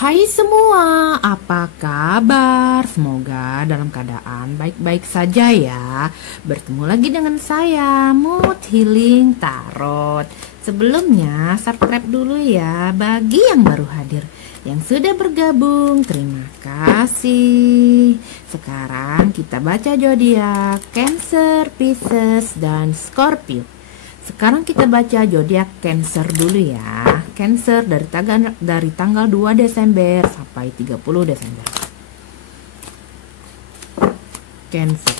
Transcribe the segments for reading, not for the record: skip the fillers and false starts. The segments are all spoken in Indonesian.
Hai semua, apa kabar? Semoga dalam keadaan baik-baik saja ya. Bertemu lagi dengan saya, Mood Healing Tarot. Sebelumnya, subscribe dulu ya bagi yang baru hadir. Yang sudah bergabung, terima kasih. Sekarang kita baca zodiak Cancer, Pisces, dan Scorpio. Sekarang kita baca zodiak Cancer dulu ya. Cancer dari tanggal 2 Desember sampai 30 Desember. Cancer.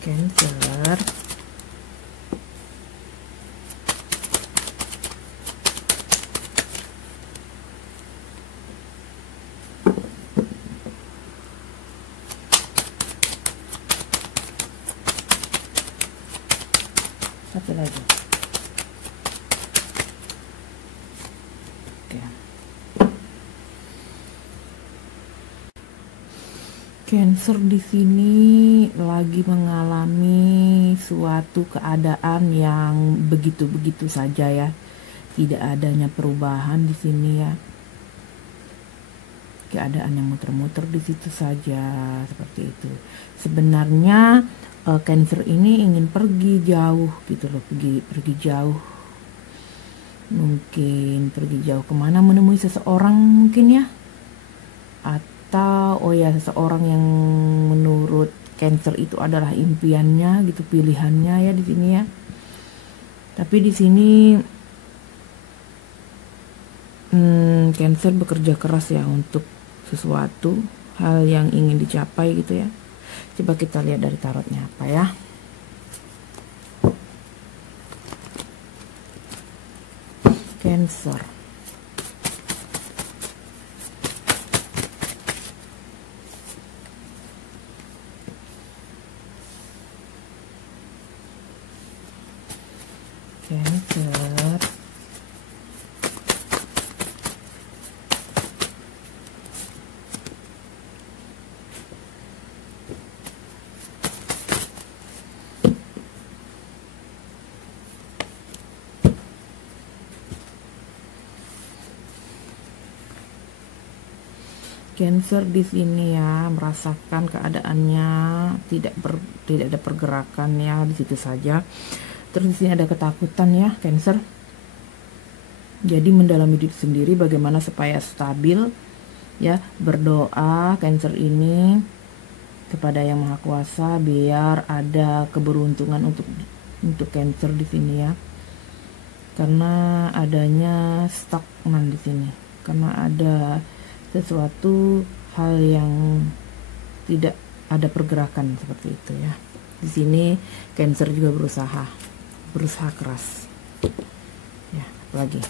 Cancer. Satu lagi. Oke. Cancer di sini lagi mengalami suatu keadaan yang begitu-begitu saja ya. Tidak adanya perubahan di sini ya. Keadaan yang muter-muter di situ saja seperti itu. Sebenarnya Cancer ini ingin pergi jauh gitu loh, pergi jauh, mungkin pergi jauh kemana, menemui seseorang mungkin ya, atau seseorang yang menurut Cancer itu adalah impiannya gitu, pilihannya ya di sini ya. Tapi di sini Cancer bekerja keras ya untuk sesuatu hal yang ingin dicapai gitu ya. Coba kita lihat dari tarotnya apa ya. Cancer. Cancer. Cancer di sini ya merasakan keadaannya tidak ada pergerakan ya, di situ saja. Terus di sini ada ketakutan ya Cancer. Jadi mendalami diri sendiri bagaimana supaya stabil ya, berdoa Cancer ini kepada Yang Maha Kuasa biar ada keberuntungan untuk Cancer di sini ya. Karena adanya stagnan di sini. Karena ada sesuatu hal yang tidak ada pergerakan seperti itu ya. Di sini Cancer juga berusaha keras. Ya, apalagi.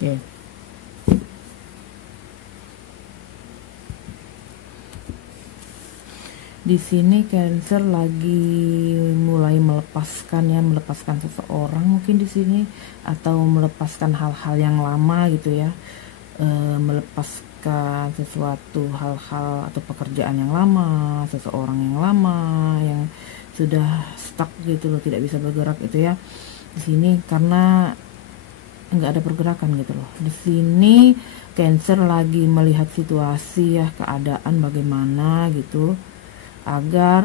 Yeah. Di sini Cancer lagi mulai melepaskan seseorang mungkin di sini, atau melepaskan hal-hal yang lama gitu ya, melepaskan sesuatu hal-hal atau pekerjaan yang lama, seseorang yang lama yang sudah stuck gitu loh, tidak bisa bergerak itu ya. Di sini karena nggak ada pergerakan gitu loh. Di sini Cancer lagi melihat situasi ya, keadaan bagaimana gitu agar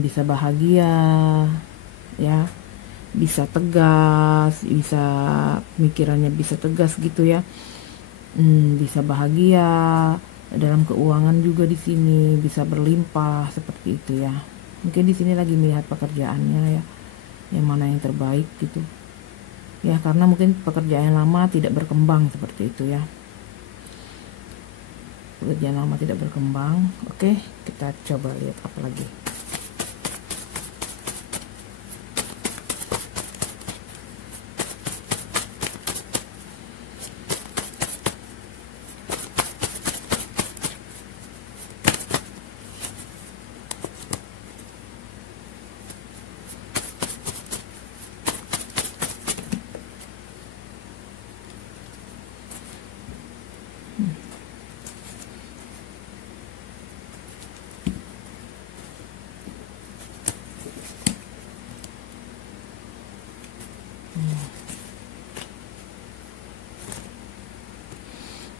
bisa bahagia ya, bisa tegas, bisa pemikirannya bisa tegas gitu ya, bisa bahagia dalam keuangan juga, di sini bisa berlimpah seperti itu ya. Mungkin di sini lagi melihat pekerjaannya ya, yang mana yang terbaik gitu ya, karena mungkin pekerjaan lama tidak berkembang seperti itu ya. Pekerjaan lama tidak berkembang. Oke, kita coba lihat apa lagi.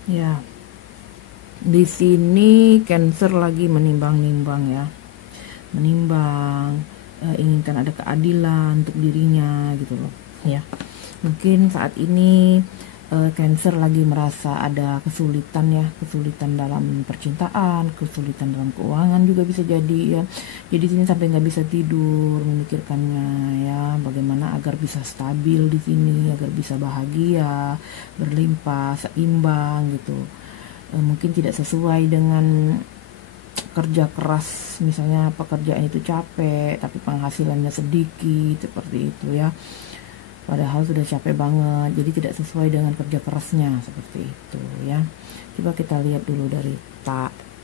Ya, di sini Cancer lagi menimbang-nimbang ya, menimbang, inginkan ada keadilan untuk dirinya gitu loh ya. Mungkin saat ini Cancer lagi merasa ada kesulitan ya, kesulitan dalam percintaan, kesulitan dalam keuangan juga bisa jadi ya. Jadi sini sampai nggak bisa tidur memikirkannya ya, bagaimana agar bisa stabil di sini, agar bisa bahagia, berlimpah, seimbang gitu. Mungkin tidak sesuai dengan kerja keras, misalnya pekerjaan itu capek tapi penghasilannya sedikit seperti itu ya, padahal sudah capek banget, jadi tidak sesuai dengan kerja kerasnya seperti itu ya. Coba kita lihat dulu dari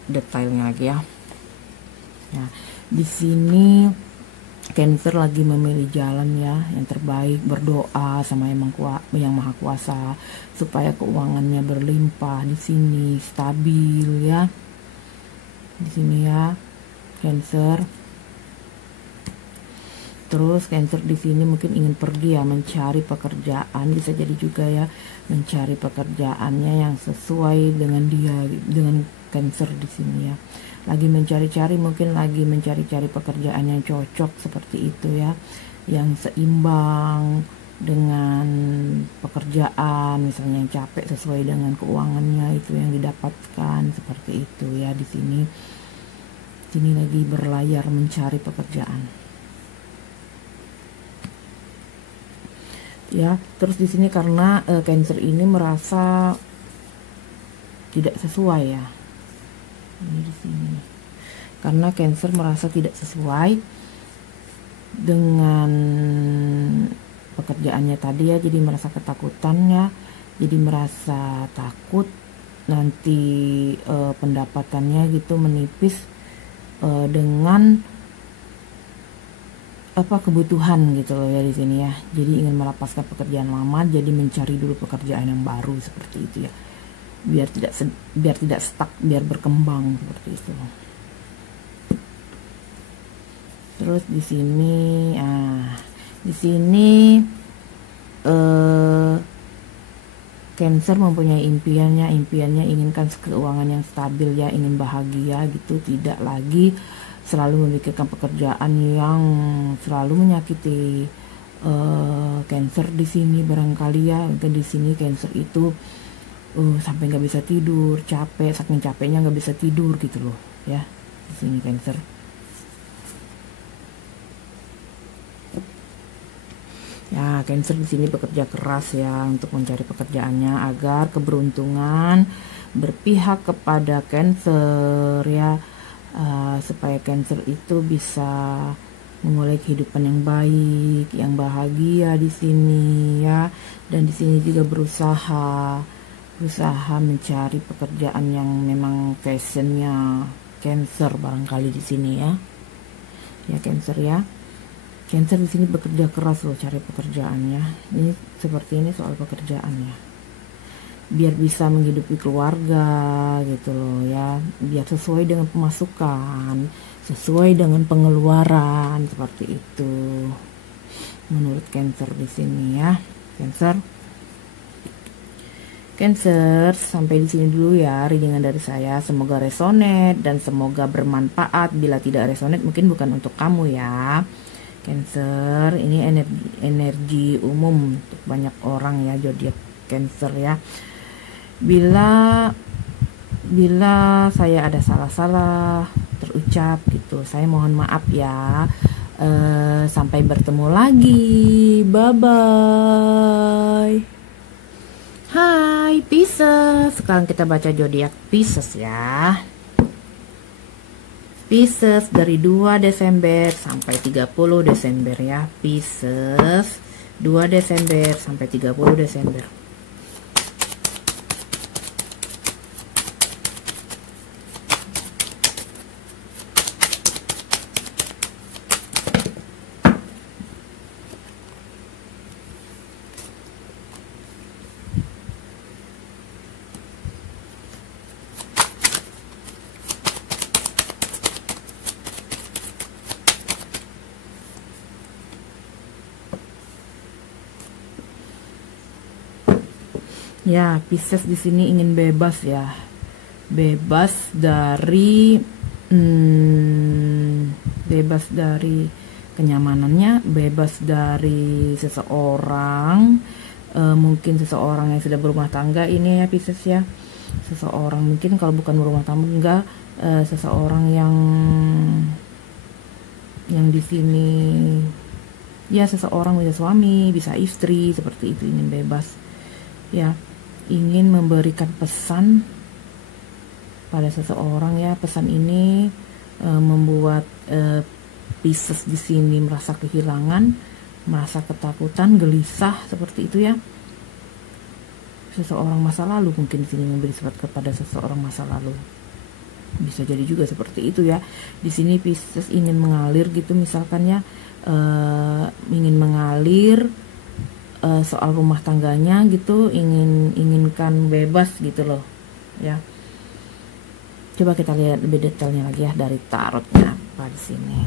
detailnya lagi ya. Nah, di sini Cancer lagi memilih jalan ya yang terbaik, berdoa sama yang Maha Kuasa supaya keuangannya berlimpah di sini, stabil ya. Di sini ya, Cancer. Terus Cancer di sini mungkin ingin pergi ya, mencari pekerjaan, bisa jadi juga ya, mencari pekerjaannya yang sesuai dengan dia, dengan Cancer di sini ya. Lagi mencari-cari, mungkin lagi mencari-cari pekerjaan yang cocok seperti itu ya, yang seimbang dengan pekerjaan, misalnya yang capek sesuai dengan keuangannya itu yang didapatkan seperti itu ya. Di sini lagi berlayar mencari pekerjaan ya. Terus di sini karena Cancer ini merasa tidak sesuai ya, ini di sini karena Cancer merasa tidak sesuai dengan pekerjaannya tadi ya, jadi merasa ketakutannya, jadi merasa takut nanti pendapatannya gitu menipis dengan kebutuhan gitu loh ya di sini ya. Jadi ingin melepaskan pekerjaan lama, jadi mencari dulu pekerjaan yang baru seperti itu ya, biar tidak stuck, biar berkembang seperti itu. Terus di sini Cancer mempunyai impiannya inginkan keuangan yang stabil ya, ingin bahagia gitu, tidak lagi selalu memikirkan pekerjaan yang selalu menyakiti Cancer di sini barangkali ya. Mungkin di sini Cancer itu sampai nggak bisa tidur, capek, saking capeknya nggak bisa tidur gitu loh ya. Di sini Cancer. Ya, Cancer di sini bekerja keras ya untuk mencari pekerjaannya agar keberuntungan berpihak kepada Cancer ya, supaya Cancer itu bisa memulai kehidupan yang baik, yang bahagia di sini ya. Dan di sini juga berusaha mencari pekerjaan yang memang passionnya Cancer barangkali di sini ya. Ya Cancer ya. Cancer di sini bekerja keras loh cari pekerjaannya. Ini seperti ini soal pekerjaannya. Biar bisa menghidupi keluarga gitu loh ya. Biar sesuai dengan pemasukan, sesuai dengan pengeluaran seperti itu. Menurut Cancer di sini ya. Cancer, sampai di sini dulu ya readingan dari saya. Semoga resonate dan semoga bermanfaat. Bila tidak resonate mungkin bukan untuk kamu ya. Cancer, ini energi umum untuk banyak orang ya, zodiak Cancer ya. Bila saya ada salah-salah terucap gitu, saya mohon maaf ya. Sampai bertemu lagi, bye bye. Hai Pisces, sekarang kita baca zodiak Pisces ya. Pisces dari 2 Desember sampai 30 Desember ya. Pisces 2 Desember sampai 30 Desember. Ya, Pisces di sini ingin bebas ya, bebas dari bebas dari kenyamanannya, bebas dari seseorang, mungkin seseorang yang sudah berumah tangga ini ya Pisces ya, seseorang mungkin kalau bukan berumah tangga, seseorang yang di sini ya, seseorang bisa suami, bisa istri, seperti itu, ingin bebas ya, ingin memberikan pesan pada seseorang ya. Pesan ini membuat Pisces di sini merasa kehilangan, merasa ketakutan, gelisah, seperti itu ya. Seseorang masa lalu mungkin di sini memberi sifat kepada seseorang masa lalu, bisa jadi juga seperti itu ya. Di sini Pisces ingin mengalir gitu, misalkan ya, ingin mengalir soal rumah tangganya gitu, inginkan bebas gitu loh ya. Coba kita lihat lebih detailnya lagi ya dari tarotnya apa di sini.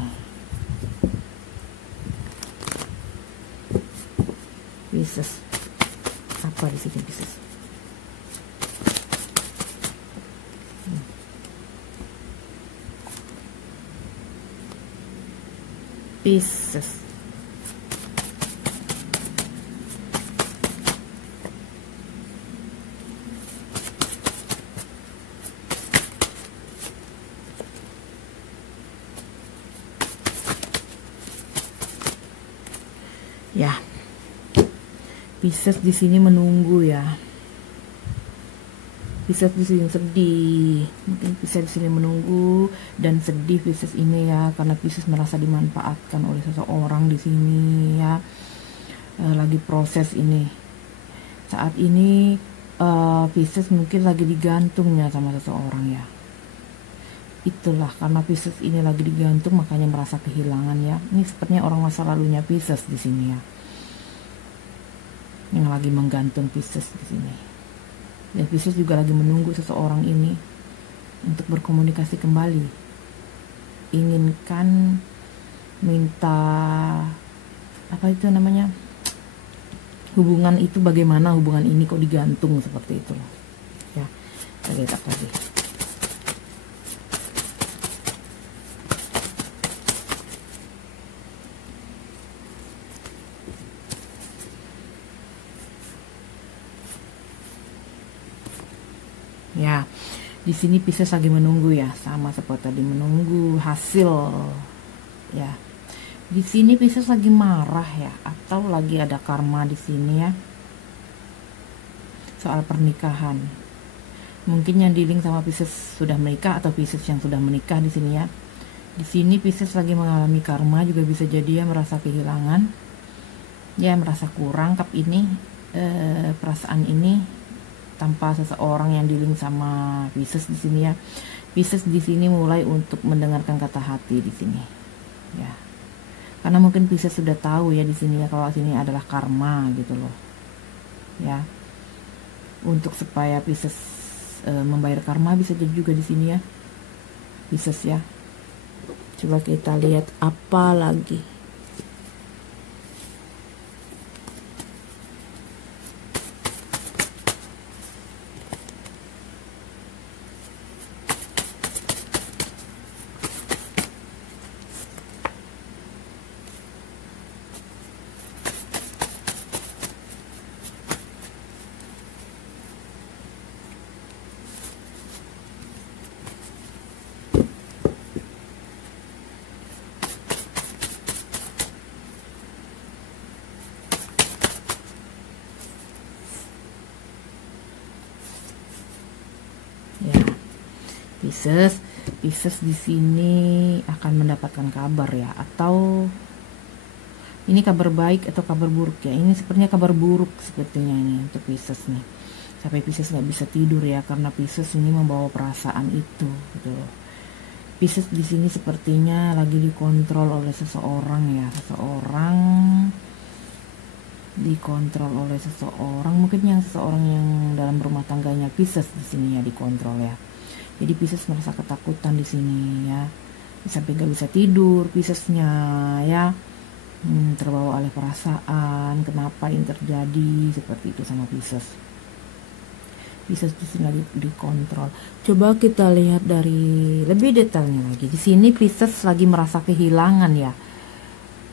Pisces apa di sini Pisces? Pisces. Ya, Pisces di sini menunggu ya. Pisces di sini sedih, mungkin Pisces di sini menunggu dan sedih Pisces ini ya, karena Pisces merasa dimanfaatkan oleh seseorang di sini ya. Lagi proses ini. Saat ini Pisces mungkin lagi digantungnya sama seseorang ya. Itulah karena Pisces ini lagi digantung makanya merasa kehilangan ya. Ini sepertinya orang masa lalunya Pisces di sini ya, yang lagi menggantung Pisces di sini. Dan Pisces juga lagi menunggu seseorang ini untuk berkomunikasi kembali. Inginkan minta apa itu namanya? Hubungan itu bagaimana, hubungan ini kok digantung seperti itu. Ya, kita lihat lagi. Ya, di sini Pisces lagi menunggu ya, sama seperti tadi menunggu hasil ya. Di sini Pisces lagi marah ya, atau lagi ada karma di sini ya, soal pernikahan. Mungkin yang dealing sama Pisces sudah menikah atau Pisces yang sudah menikah di sini ya. Di sini Pisces lagi mengalami karma, juga bisa jadi ya merasa kehilangan, ya merasa kurang kap ini perasaan ini tanpa seseorang yang dealing sama Pisces di sini ya. Pisces di sini mulai untuk mendengarkan kata hati di sini ya, karena mungkin Pisces sudah tahu ya di sini ya, kalau sini adalah karma gitu loh ya. Untuk supaya Pisces membayar karma bisa jadi juga di sini ya Pisces ya. Coba kita lihat apa lagi. Pisces di sini akan mendapatkan kabar ya, atau ini kabar baik atau kabar buruk ya. Ini sepertinya kabar buruk sepertinya ini untuk Pisces nih. Sampai Pisces nggak bisa tidur ya, karena Pisces ini membawa perasaan itu gitu. Pisces di sini sepertinya lagi dikontrol oleh seseorang ya, seseorang dikontrol oleh seseorang, mungkin yang seseorang yang dalam rumah tangganya Pisces di sini ya dikontrol ya. Jadi Pisces merasa ketakutan di sini ya, sampai gak bisa tidur Piscesnya ya, terbawa oleh perasaan, kenapa ini terjadi seperti itu sama Pisces. Pisces di sini lagi dikontrol. Coba kita lihat dari lebih detailnya lagi. Di sini Pisces lagi merasa kehilangan ya,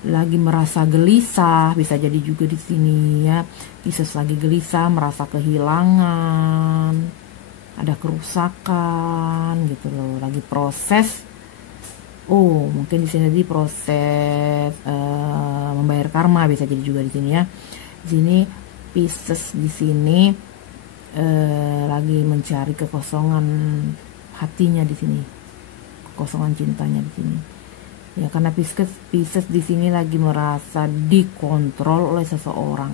lagi merasa gelisah, bisa jadi juga di sini ya. Pisces lagi gelisah, merasa kehilangan, ada kerusakan gitu loh, lagi proses. Oh, mungkin di sini proses membayar karma, bisa jadi juga di sini ya. Di sini Pisces di sini lagi mencari kekosongan hatinya di sini, kekosongan cintanya di sini. Ya, karena Pisces di sini lagi merasa dikontrol oleh seseorang.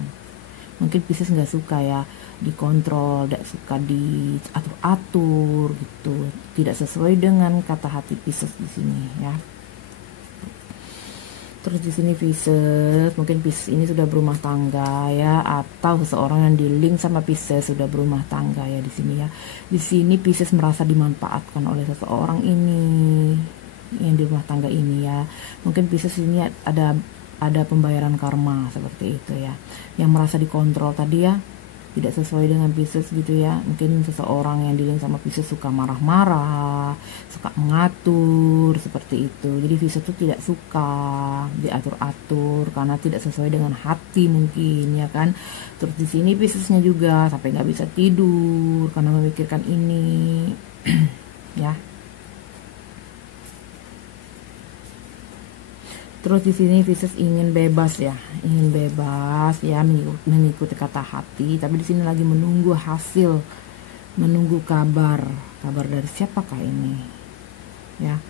Mungkin Pisces nggak suka ya dikontrol, tidak suka diatur-atur gitu, tidak sesuai dengan kata hati Pisces di sini ya. Terus di sini Pisces, mungkin Pisces ini sudah berumah tangga ya, atau seseorang yang di-link sama Pisces sudah berumah tangga ya di sini ya. Di sini Pisces merasa dimanfaatkan oleh seseorang ini, yang di rumah tangga ini ya. Mungkin Pisces ini ada pembayaran karma seperti itu ya, yang merasa dikontrol tadi ya, tidak sesuai dengan Pisces gitu ya. Mungkin seseorang yang di-link sama Pisces suka marah-marah, suka mengatur seperti itu. Jadi Pisces itu tidak suka diatur-atur karena tidak sesuai dengan hati mungkin ya kan. Terus di sini Piscesnya juga sampai nggak bisa tidur karena memikirkan ini ya. Terus di sini Pisces ingin bebas ya, mengikuti kata hati, tapi di sini lagi menunggu hasil, menunggu kabar dari siapakah ini ya.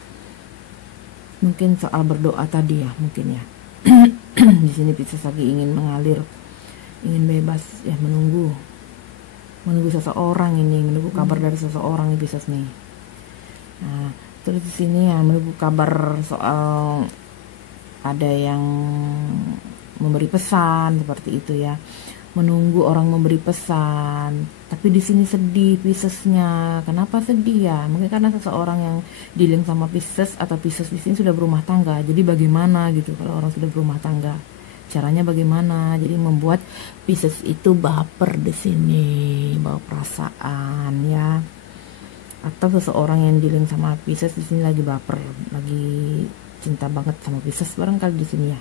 Mungkin soal berdoa tadi ya, mungkin ya. Di sini Pisces lagi ingin mengalir, ingin bebas ya, menunggu seseorang ini, menunggu kabar dari seseorang nih Pisces nih. Nah, terus di sini ya menunggu kabar soal ada yang memberi pesan seperti itu ya, menunggu orang memberi pesan. Tapi di sini sedih Piscesnya. Kenapa sedih ya? Mungkin karena seseorang yang di-link sama Pisces atau Pisces di sini sudah berumah tangga. Jadi bagaimana gitu kalau orang sudah berumah tangga? Caranya bagaimana? Jadi membuat Pisces itu baper di sini, bawa perasaan ya. Atau seseorang yang di-link sama Pisces di sini lagi baper, lagi cinta banget sama Pisces barangkali di sini ya.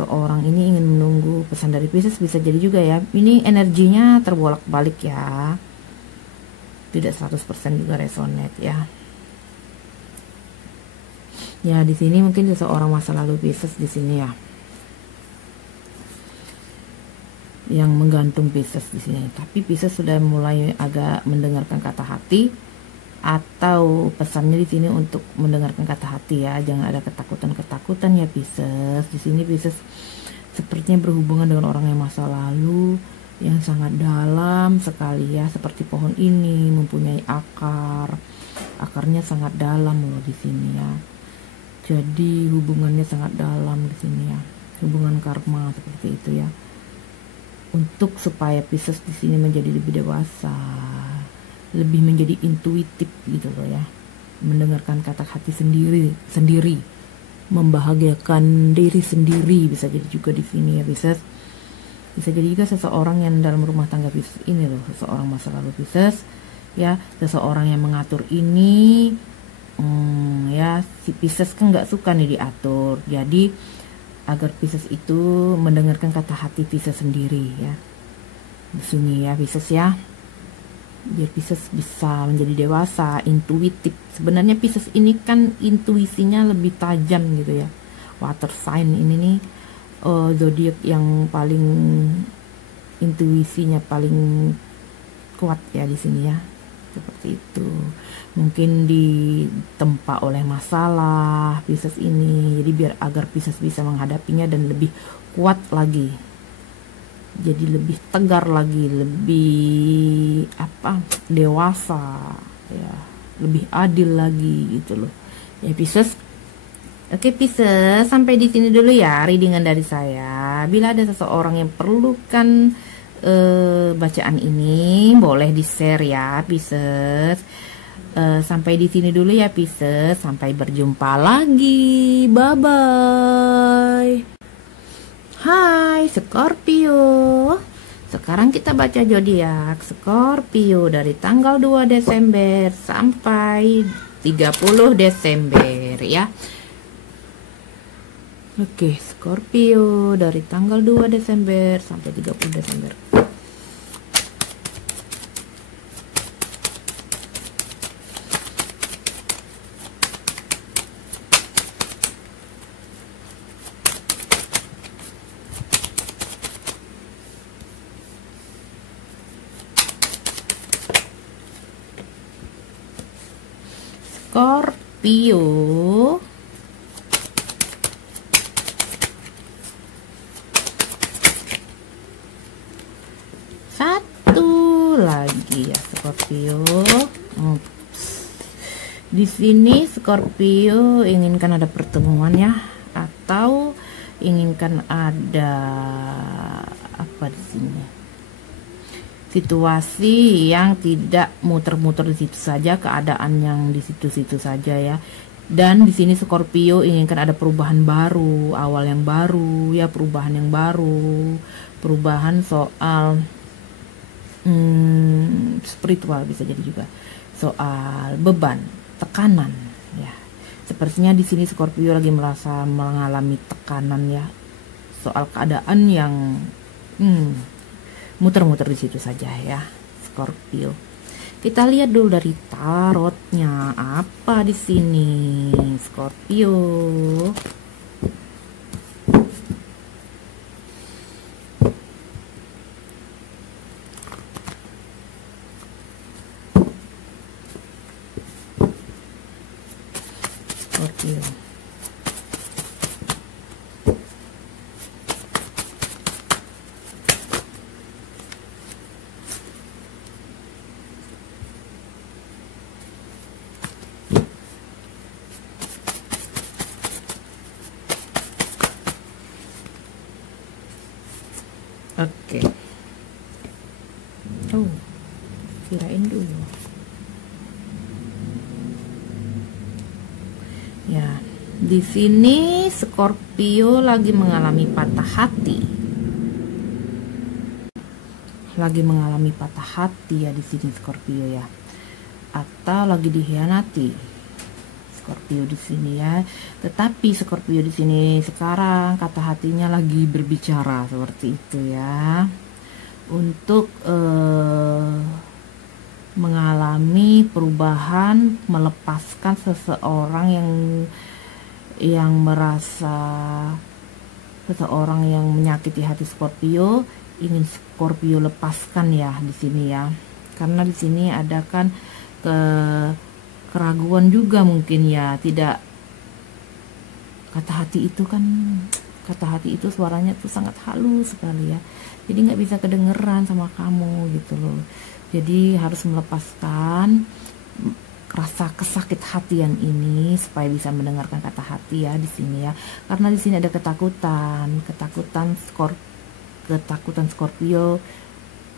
Seorang ini ingin menunggu pesan dari Pisces, bisa jadi juga ya. Ini energinya terbolak-balik ya, tidak 100% juga resonate ya. Ya di sini mungkin seseorang masa lalu Pisces di sini ya, yang menggantung Pisces di sini. Tapi Pisces sudah mulai agak mendengarkan kata hati, atau pesannya di sini untuk mendengarkan kata hati ya. Jangan ada ketakutan ya Pisces. Di sini Pisces sepertinya berhubungan dengan orang yang masa lalu yang sangat dalam sekali ya, seperti pohon ini mempunyai akarnya sangat dalam loh di sini ya. Jadi hubungannya sangat dalam di sini ya, hubungan karma seperti itu ya. Untuk supaya Pisces di sini menjadi lebih dewasa, lebih menjadi intuitif gitu loh ya, mendengarkan kata hati sendiri, membahagiakan diri sendiri, bisa jadi juga di sini ya Pisces. Bisa jadi juga seseorang yang dalam rumah tangga Pisces ini loh, seseorang masa lalu Pisces ya, seseorang yang mengatur ini ya. Si Pisces kan nggak suka nih diatur, jadi agar Pisces itu mendengarkan kata hati Pisces sendiri ya di sini ya Pisces ya, biar Pisces bisa menjadi dewasa, intuitif. Sebenarnya Pisces ini kan intuisinya lebih tajam gitu ya. Water sign ini nih zodiak yang paling intuisinya paling kuat ya di sini ya. Seperti itu. Mungkin ditempa oleh masalah Pisces ini. Jadi agar Pisces bisa menghadapinya dan lebih kuat lagi, jadi lebih tegar lagi, lebih dewasa ya, lebih adil lagi gitu loh ya Pisces. Oke Pisces, sampai di sini dulu ya readingan dari saya. Bila ada seseorang yang perlukan bacaan ini, boleh di share ya Pisces. Sampai di sini dulu ya Pisces, sampai berjumpa lagi, bye bye. Hai Scorpio, Sekarang kita baca zodiak Scorpio dari tanggal 2 Desember sampai 30 Desember ya. Oke, Scorpio dari tanggal 2 Desember sampai 30 Desember. Scorpio satu lagi ya Scorpio. Di sini Scorpio inginkan ada pertemuan ya, atau inginkan ada apa di sini? Situasi yang tidak muter-muter di situ saja, keadaan yang di situ-situ saja ya. Dan di sini Scorpio inginkan ada perubahan baru, awal yang baru ya, perubahan yang baru, perubahan soal spiritual, bisa jadi juga soal beban, tekanan ya. Sepertinya di sini Scorpio lagi merasa mengalami tekanan ya, soal keadaan yang muter-muter di situ saja ya Scorpio. Kita lihat dulu dari tarotnya apa di sini Scorpio. Scorpio. Oke. Oh, kirain dulu. Ya, di sini Scorpio lagi mengalami patah hati. Lagi mengalami patah hati ya di sini Scorpio ya. Atau lagi dikhianati. Scorpio di sini ya. Tetapi Scorpio di sini sekarang kata hatinya lagi berbicara seperti itu ya. Untuk mengalami perubahan, melepaskan seseorang yang merasa, seseorang yang menyakiti hati Scorpio, ingin Scorpio lepaskan ya di sini ya. Karena di sini ada kan keraguan juga mungkin ya, tidak, kata hati itu kan, kata hati itu suaranya tuh sangat halus sekali ya, jadi nggak bisa kedengeran sama kamu gitu loh. Jadi harus melepaskan rasa kesakit hatian ini supaya bisa mendengarkan kata hati ya di sini ya. Karena di sini ada ketakutan Scorpio,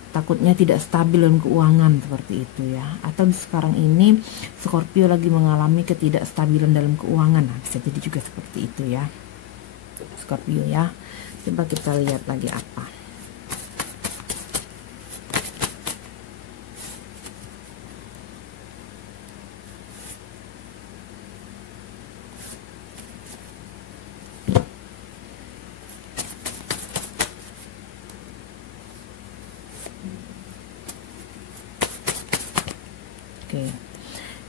takutnya tidak stabil dalam keuangan seperti itu ya. Atau sekarang ini Scorpio lagi mengalami ketidakstabilan dalam keuangan, nah, bisa jadi juga seperti itu ya Scorpio ya. Coba kita lihat lagi apa. Oke,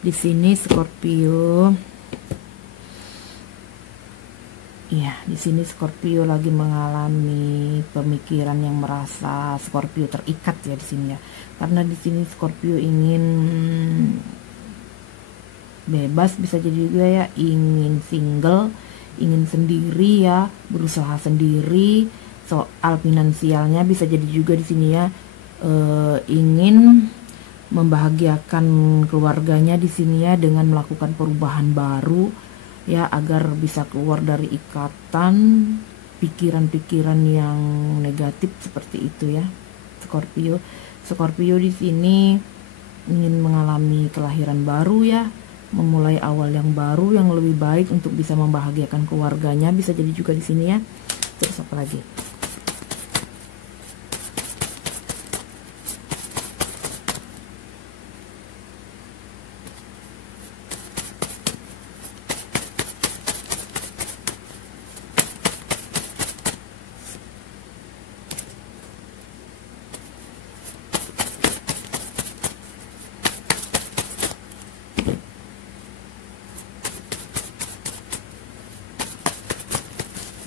di sini Scorpio, ya di sini Scorpio lagi mengalami pemikiran yang merasa Scorpio terikat ya di sini ya. Karena di sini Scorpio ingin bebas, bisa jadi juga ya, ingin single, ingin sendiri ya, berusaha sendiri. Soal finansialnya bisa jadi juga di sini ya, ingin membahagiakan keluarganya di sini ya dengan melakukan perubahan baru ya, agar bisa keluar dari ikatan pikiran-pikiran yang negatif seperti itu ya Scorpio. Scorpio di sini ingin mengalami kelahiran baru ya, memulai awal yang baru yang lebih baik untuk bisa membahagiakan keluarganya, bisa jadi juga di sini ya. Terus apa lagi?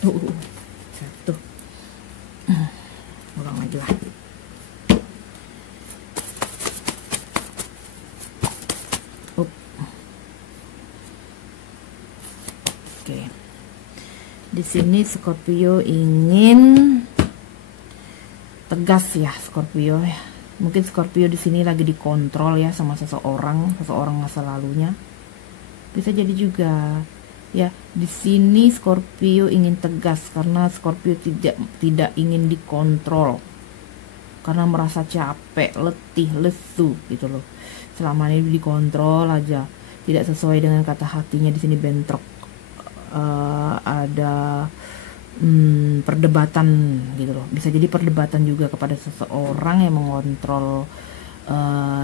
Satu. Ulang lagi lah. Oke. Di sini Scorpio ingin tegas ya, Scorpio ya. Mungkin Scorpio di sini lagi dikontrol ya sama seseorang masa lalunya. Bisa jadi juga ya. Di sini Scorpio ingin tegas karena Scorpio tidak ingin dikontrol. Karena merasa capek, letih, lesu gitu loh. Selama ini dikontrol aja, tidak sesuai dengan kata hatinya. Di sini bentrok. Ada perdebatan gitu loh. Bisa jadi perdebatan juga kepada seseorang yang mengontrol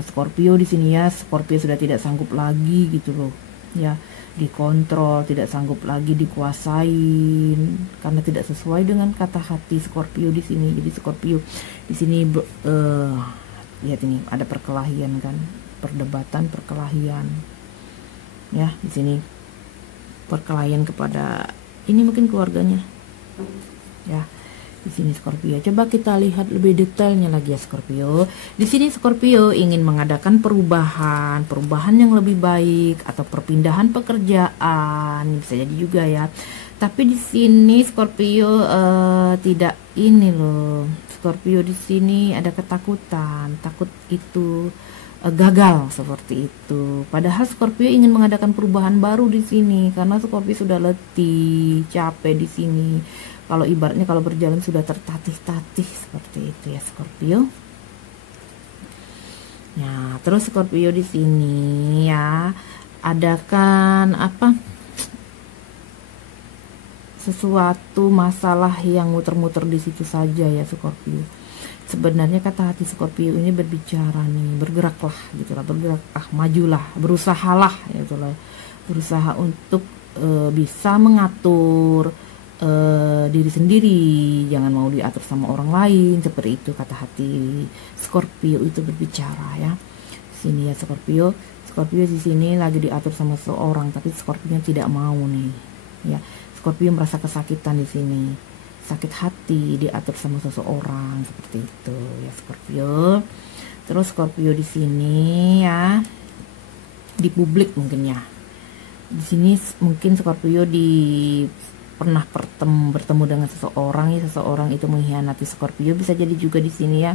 Scorpio di sini ya. Scorpio sudah tidak sanggup lagi gitu loh ya, dikontrol, tidak sanggup lagi dikuasain karena tidak sesuai dengan kata hati Scorpio di sini. Jadi Scorpio di sini lihat ini ada perkelahian kan, perdebatan, perkelahian ya. Di sini perkelahian kepada ini mungkin keluarganya ya. Di sini Scorpio, coba kita lihat lebih detailnya lagi ya Scorpio. Di sini Scorpio ingin mengadakan perubahan yang lebih baik atau perpindahan pekerjaan, bisa jadi juga ya. Tapi di sini Scorpio tidak ini loh. Scorpio di sini ada ketakutan, takut itu gagal seperti itu. Padahal Scorpio ingin mengadakan perubahan baru di sini karena Scorpio sudah letih, capek di sini. Kalau ibaratnya kalau berjalan sudah tertatih-tatih seperti itu ya Scorpio. Nah, terus Scorpio di sini ya, adakan apa? Sesuatu masalah yang muter-muter di situ saja ya Scorpio. Sebenarnya kata hati Scorpio ini berbicara nih, bergeraklah gitulah, majulah, berusahalah gitulah, berusaha untuk bisa mengatur diri sendiri, jangan mau diatur sama orang lain, seperti itu kata hati Scorpio itu berbicara ya. Sini ya Scorpio di sini lagi diatur sama seorang, tapi Scorpio tidak mau nih ya. Scorpio merasa kesakitan di sini, sakit hati diatur sama seseorang seperti itu ya Scorpio. Terus Scorpio di sini ya, di publik mungkin ya. Di sini mungkin Scorpio pernah bertemu dengan seseorang ya, seseorang itu mengkhianati Scorpio, bisa jadi juga di sini ya.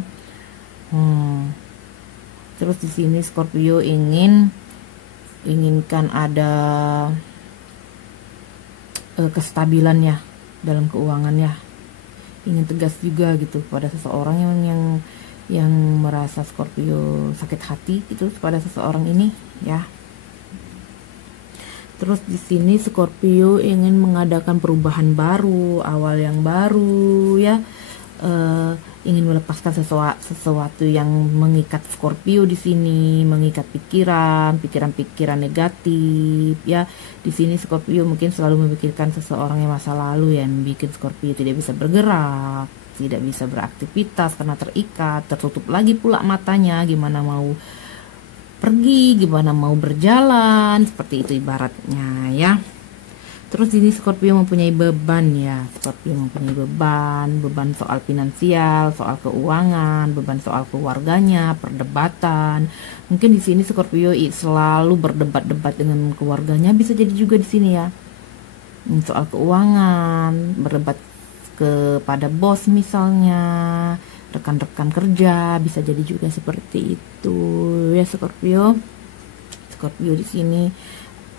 Terus di sini Scorpio inginkan ada kestabilan ya dalam keuangan ya, ingin tegas juga gitu pada seseorang yang merasa Scorpio sakit hati gitu pada seseorang ini ya. Terus di sini Scorpio ingin mengadakan perubahan baru, awal yang baru ya. Ingin melepaskan sesuatu yang mengikat Scorpio di sini, mengikat pikiran negatif ya. Di sini Scorpio mungkin selalu memikirkan seseorang yang masa lalu yang bikin Scorpio tidak bisa bergerak, tidak bisa beraktivitas karena terikat, tertutup lagi pula matanya, gimana mau pergi, gimana mau berjalan, seperti itu ibaratnya ya. Terus ini Scorpio mempunyai beban ya, Scorpio mempunyai beban soal finansial, soal keuangan, beban soal keluarganya, perdebatan. Mungkin di sini Scorpio selalu berdebat-debat dengan keluarganya, bisa jadi juga di sini ya. Soal keuangan, berdebat kepada bos misalnya, rekan-rekan kerja, bisa jadi juga seperti itu ya Scorpio. Scorpio di sini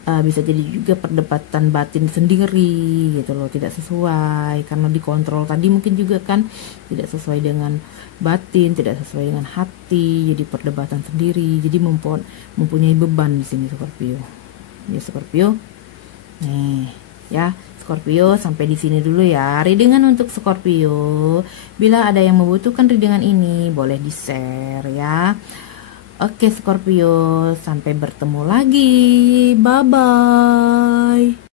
bisa jadi juga perdebatan batin sendiri gitu loh, tidak sesuai karena dikontrol tadi, mungkin juga kan tidak sesuai dengan batin, tidak sesuai dengan hati, jadi perdebatan sendiri, jadi mempunyai beban di sini Scorpio ya Scorpio. Nih ya Scorpio, sampai di sini dulu ya readingan untuk Scorpio. Bila ada yang membutuhkan readingan ini boleh di-share ya. Oke Scorpio, sampai bertemu lagi. Bye bye.